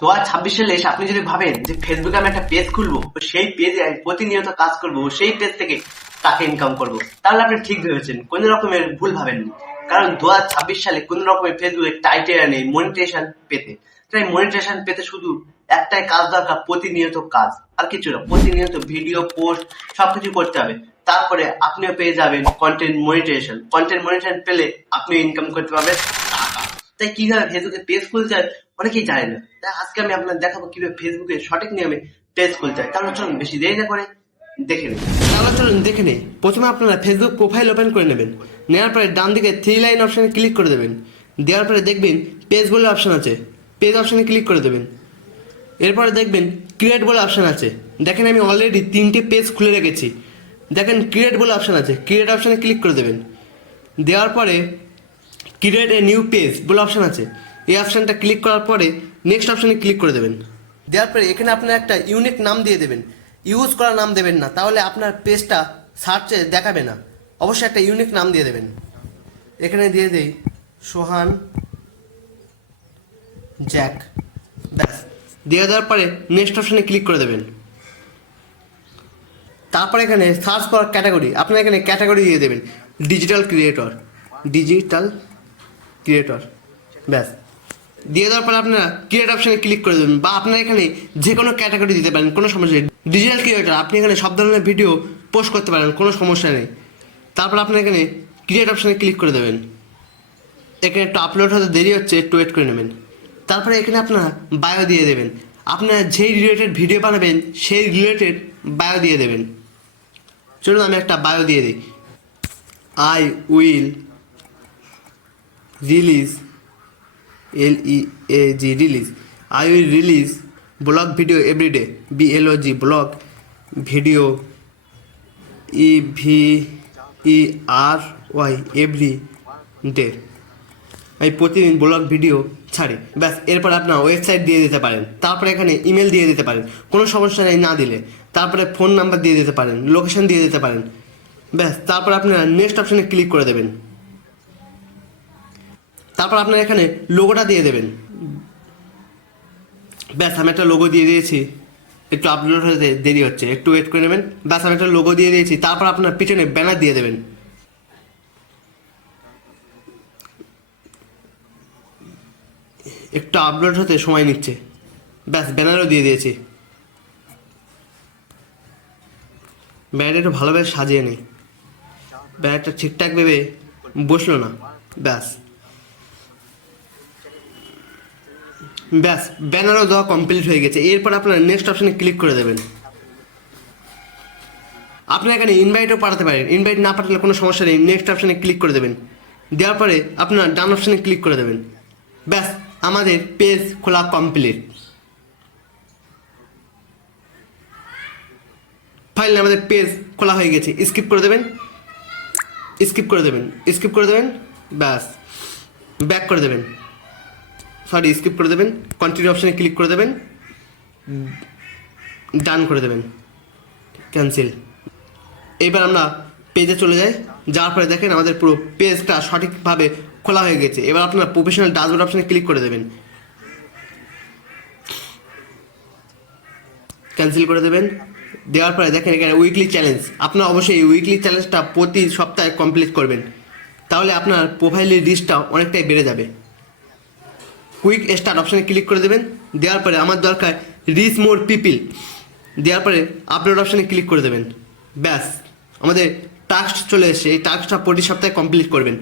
দু হাজার ছাব্বিশ সালে আপনি যদি ভাবেন যে ফেসবুকে আমি একটা পেজ খুলবো সেই পেজে আমি প্রতিনিয়ত কাজ করব, সেই পেজ থেকে টাকা ইনকাম করব, তাহলে আপনি ঠিক ভেবেছেন, কোন রকমের ভুল ভাবেননি। কারণ দু ছাব্বিশ সালে কোন রকমের ফেসবুকে টাইটেরিয়া নেই মনিটেশন পেতে। তাই মনিটেশন পেতে শুধু একটাই কাজ দরকার, প্রতিনিয়ত কাজ। আর কিছু না, প্রতিনিয়ত ভিডিও পোস্ট সবকিছু করতে হবে। তারপরে আপনিও পেয়ে যাবেন কন্টেন্ট মনিটেশন কন্টেন্ট মনিটেশন পেলে আপনি ইনকাম করতে পারবেন। তাই কীভাবে ফেসবুকে পেজ খুলতে হয়, অনেকেই জানে না। তাই আজকে আমি আপনার দেখাবো কীভাবে ফেসবুকে সঠিক নিয়মে পেজ খুলতে হয়। তাহলে চলুন বেশি দেরি না করে দেখে নিন তাহলে চলুন দেখে নেই। প্রথমে আপনারা ফেসবুক প্রোফাইল ওপেন করে নেবেন। নেওয়ার পরে ডান দিকে থ্রি লাইন অপশানে ক্লিক করে দেবেন। দেওয়ার পরে দেখবেন পেজ বলে অপশান আছে। পেজ অপশানে ক্লিক করে দেবেন। এরপরে দেখবেন ক্রিয়েট বলে অপশান আছে। দেখেন আমি অলরেডি তিনটে পেজ খুলে রেখেছি। দেখেন ক্রিয়েট বলে অপশান আছে। ক্রিয়েট অপশানে ক্লিক করে দেবেন। দেওয়ার পরে ক্রিয়েট এ নিউ পেজ বলে অপশান আছে। এই অপশানটা ক্লিক করার পরে নেক্সট অপশানে ক্লিক করে দেবেন। দেওয়ার পরে এখানে আপনার একটা ইউনিক নাম দিয়ে দেবেন। ইউজ করা নাম দেবেন না, তাহলে আপনার পেজটা সার্চে দেখাবে না। অবশ্যই একটা ইউনিক নাম দিয়ে দেবেন। এখানে দিয়ে দেই, সোহান জ্যাক। ব্যাস। দিয়ে দেওয়ার পরে নেক্সট অপশানে ক্লিক করে দেবেন। তারপরে এখানে সার্চ ফর ক্যাটাগরি আপনার এখানে ক্যাটাগরি দিয়ে দেবেন ডিজিটাল ক্রিয়েটর ডিজিটাল ক্রিয়েটর ব্যাস। দিয়ে দেওয়ার পরে আপনারা ক্রিয়েট অপশানে ক্লিক করে দেবেন বা আপনারা এখানে যে কোনো ক্যাটাগরি দিতে পারেন, কোনো সমস্যা নেই। ডিজিটাল ক্রিয়েটর আপনি এখানে সব ধরনের ভিডিও পোস্ট করতে পারেন, কোনো সমস্যা নেই। তারপর আপনি এখানে ক্রিয়েট অপশানে ক্লিক করে দেবেন। এখানে একটু আপলোড হতে দেরি হচ্ছে, একটু ওয়েট করে নেবেন। তারপরে এখানে আপনারা বায়ো দিয়ে দেবেন। আপনারা যেই রিলেটেড ভিডিও বানাবেন, সেই রিলেটেড বায়ো দিয়ে দেবেন। চলুন আমি একটা বায়ো দিয়ে দিই। I will release L E A G release I will release blog video everyday B L O G blog video E V E R Y every day আমি প্রতিদিন ব্লগ ভিডিও ছাড়ি। ব্যাস, এরপর আপনার ওয়েবসাইট দিয়ে দিতে পারেন। তারপরে এখানে ইমেল দিয়ে দিতে পারেন। কোনো সমস্যা নেই, না দিলে। তারপরে ফোন নাম্বার দিয়ে দিতে পারেন লোকেশন দিয়ে দিতে পারেন। ব্যাস, তারপর আপনারা নেক্সট অপশানে ক্লিক করে দেবেন। তারপর আপনার এখানে লোগোটা দিয়ে দেবেন। ব্যাস, আমি একটা লোগো দিয়ে দিয়েছি। একটু আপলোড হতে দেরি হচ্ছে, একটু ওয়েট করে নেবেন। ব্যাস, আমি একটা লোগো দিয়ে দিয়েছি। তারপর আপনার পিছনে ব্যানার দিয়ে দেবেন। একটু আপলোড হতে সময় নিচ্ছে। ব্যাস ব্যানারও দিয়ে দিয়েছি। ব্যানারটা একটু ভালোভাবে সাজিয়ে নিই। ব্যানারটা ঠিকঠাক ভেবে বসল না। ব্যাস। ব্যাস ব্যানারও দেওয়া কমপ্লিট হয়ে গেছে। এরপর আপনার নেক্সট অপশানে ক্লিক করে দেবেন। আপনি এখানে ইনভাইটও পাঠাতে পারেন। ইনভাইট না পাঠালে কোনো সমস্যা নেই। নেক্সট অপশানে ক্লিক করে দেবেন। দেওয়ার পরে আপনার ডান অপশানে ক্লিক করে দেবেন। ব্যাস, আমাদের পেজ খোলা কমপ্লিট ফাইনালি আমাদের পেজ খোলা হয়ে গেছে। স্কিপ করে দেবেন। স্কিপ করে দেবেন। স্কিপ করে দেবেন। ব্যাস ব্যাক করে দেবেন। সরি স্কিপ করে দেবেন। কন্টিনিউ অপশানে ক্লিক করে দেবেন। ডান করে দেবেন। ক্যান্সেল এবার আমরা পেজে চলে যাই। যাওয়ার পরে দেখেন আমাদের পুরো পেজটা সঠিকভাবে খোলা হয়ে গেছে। এবার আপনারা প্রফেশনাল ডাশবোর্ড অপশানে ক্লিক করে দেবেন। ক্যান্সেল করে দেবেন। দেওয়ার পরে দেখেন এখানে উইকলি চ্যালেঞ্জ আপনারা অবশ্যই এই উইকলি চ্যালেঞ্জটা প্রতি সপ্তাহে কমপ্লিট করবেন। তাহলে আপনার প্রোফাইলের রিচটা অনেকটাই বেড়ে যাবে। কুইক স্টার্ট অপশানে ক্লিক করে দেবেন। দেওয়ার পরে আমার দরকার রিচ মোর পিপিল দেওয়ার পরে আপলোড অপশানে ক্লিক করে দেবেন। ব্যাস। আমাদের টাস্ক চলে এসেছে। এই টাস্কটা প্রতি সপ্তাহে কমপ্লিট করবেন।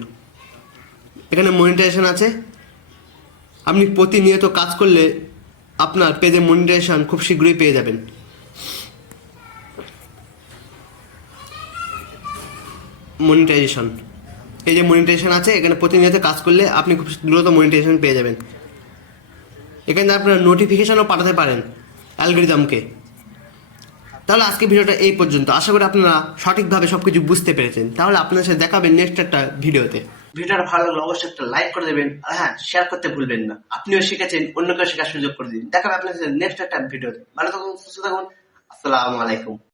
এখানে মনিটাইজেশন আছে। আপনি প্রতিনিয়ত কাজ করলে আপনার পেজে মনিটাইজেশন খুব শীঘ্রই পেয়ে যাবেন। মনিটাইজেশন এই যে মনিটাইজেশন আছে, এখানে প্রতিনিয়ত কাজ করলে আপনি খুব দ্রুত মনিটাইজেশন পেয়ে যাবেন। এখানে আপনারা নোটিফিকেশনও পাঠাতে পারেন অ্যালগোরিদমকে তাহলে আজকে ভিডিওটা এই পর্যন্ত। আশা করি আপনারা সঠিকভাবে সব কিছু বুঝতে পেরেছেন। তাহলে আপনার সাথে দেখাবেন নেক্সট একটা ভিডিওতে। ভিডিওটা ভালো লাগলে অবশ্যই একটা লাইক করে দেবেন। আর হ্যাঁ শেয়ার করতে ভুলবেন না। আপনিও শিখেছেন অন্য কেউ শেখার সুযোগ করে দিন। দেখাবেন আপনার নেক্সট একটা ভিডিওতে। ভালো থাকুন, সুস্থ থাকুন। আসসালামু আলাইকুম।